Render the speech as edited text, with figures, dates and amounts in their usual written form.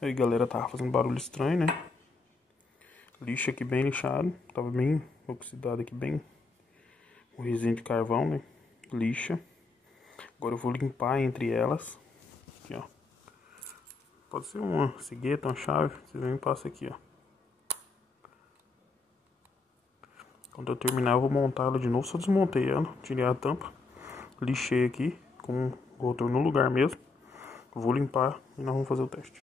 Aí galera, tava fazendo barulho estranho, né? Lixa aqui bem lixado. Tava bem oxidado aqui, bem com resina de carvão, né? Lixa. Agora eu vou limpar entre elas. Aqui, ó. Pode ser uma cegueta, uma chave. Vocês vêm e passam aqui, ó. Quando eu terminar eu vou montar ela de novo. Só desmontei ela, tirei a tampa. Lixei aqui com o rotor no lugar mesmo. Vou limpar e nós vamos fazer o teste.